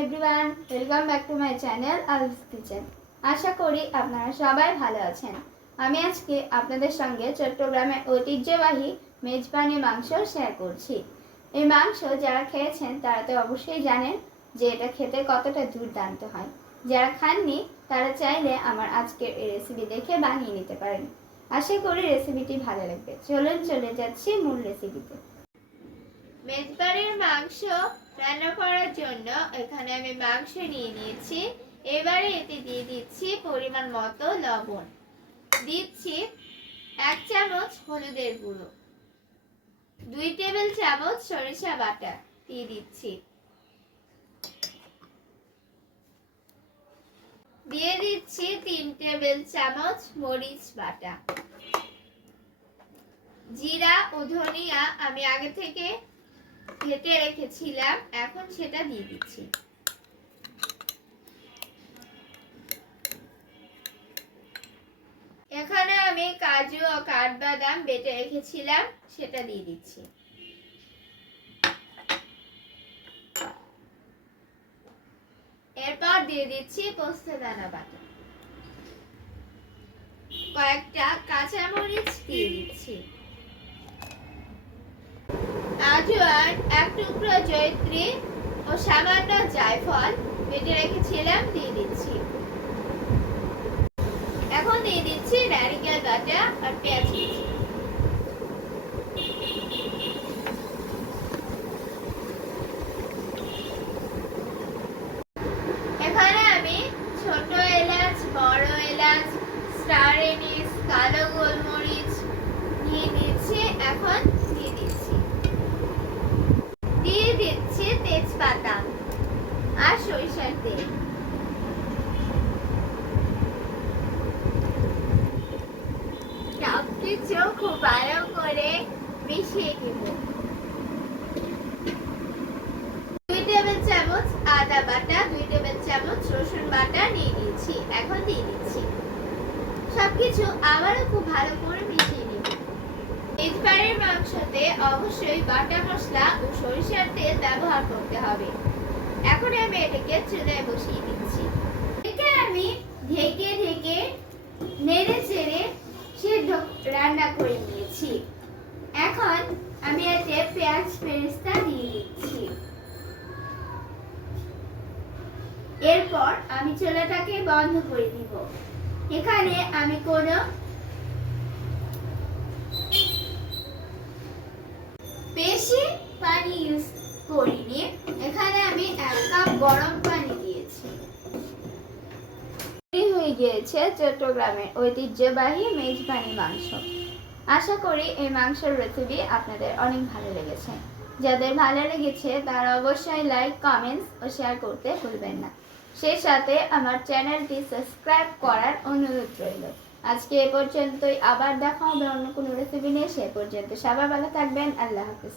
Everyone, welcome back to my channel Alvi's kitchen. আশা করি আপনারা সবাই ভালো আছেন। আমি আজকে আপনাদের সঙ্গে চট্টগ্রামের ঐতিহ্যবাহী মেজবানি মাংস শেয়ার করছি। এই মাংস যারা খেয়েছেন তারা তো অবশ্যই জানেন যে এটা খেতে কতটা দুর্দান্ত হয়। যারা খাননি তারা চাইলে আমার আজকের এই রেসিপি দেখে বানিয়ে নিতে পারেন। আশা করি রেসিপিটি ভালো লাগবে। চলুন চলে যাচ্ছি মূল রেসিপিতে। মেজবানির মাংস রান্না করার জন্য এখানে আমি মাংস নিয়ে নিয়েছি। এবারে এতে দিয়ে দিচ্ছি পরিমাণ মতো লবণ, দিচ্ছি 1 চামচ হলুদের গুঁড়ো, 2 টেবিল চামচ সরিষা বাটা দিয়ে দিচ্ছি, দিয়ে দিচ্ছি 3 টেবিল চামচ মরিচ বাটা, জিরা ও ধনিয়া আমি আগে থেকে ভেটে রেখেছিলাম, এখন সেটা দিয়ে দিচ্ছি। এখানে আমি কাজু ও কাঠবাদাম বেটে রেখেছিলাম, সেটা দিয়ে দিচ্ছি। এরপর দিয়ে দিচ্ছি পোস্তদানা বাটা, কয়েকটা কাঁচামরিচ দিয়ে দিচ্ছি, আজওয়ান, 1 টুকরো জয়িত্রী ও সামান্য জায়ফল বেটে রেখেছিলাম দিয়ে দিচ্ছি। এখন দিয়ে দিচ্ছি নারকেল বাটা আর পেঁয়াজ কুচি। এখানে আমি ছোট এলাচ, বড় এলাচ, স্টার এনিস, কালো গোলমরিচ নিয়ে নিচ্ছি। এখন দিয়ে দিচ্ছি তেজপাতা আর সরিষার তেল। সবকিছু খুব ভালো করে মিশিয়ে নিব। 2 টেবিল চামচ আদা বাটা, 2 টেবিল চামচ রসুন বাটা নিয়ে নিয়েছি। এখন দিয়ে দিচ্ছি। সবকিছু আবারও খুব ভালো করে মিশিয়ে নিব। মেজবানির মাংসতে অবশ্যই বাটা মশলা ও সরিষার তেল ব্যবহার করতে হবে। এখন আমি এটাকে চুলায় বসিয়ে দিচ্ছি। এটা আমি ঢেকে ঢেকে নেড়ে চেড়ে সিদ্ধ রান্না করে নিয়েছি। এখন আমি এতে পেঁয়াজ বেরেস্তা দিয়ে দিচ্ছি। এরপর আমি চুলাটাকে বন্ধ করে দিব। এখানে আমি কোনো বেশি পানি ইউজ করিনি। এখানে আমি 1 কাপ গরম পানি দিয়েছি। হয়ে গিয়েছে চট্টগ্রামের ঐতিহ্যবাহী মেজবানি মাংস। আশা করি এই মাংসের রেসিপি আপনাদের অনেক ভালো লেগেছে। যাদের ভালো লেগেছে তারা অবশ্যই লাইক, কমেন্টস ও শেয়ার করতে ভুলবেন না। সেই সাথে আমার চ্যানেলটি সাবস্ক্রাইব করার অনুরোধ রইল। আজকে এ পর্যন্তই। আবার দেখা হবে অন্য কোনো রেসিপি নিয়ে। সে পর্যন্ত সবাই ভালো থাকবেন। আল্লাহ হাফেজ।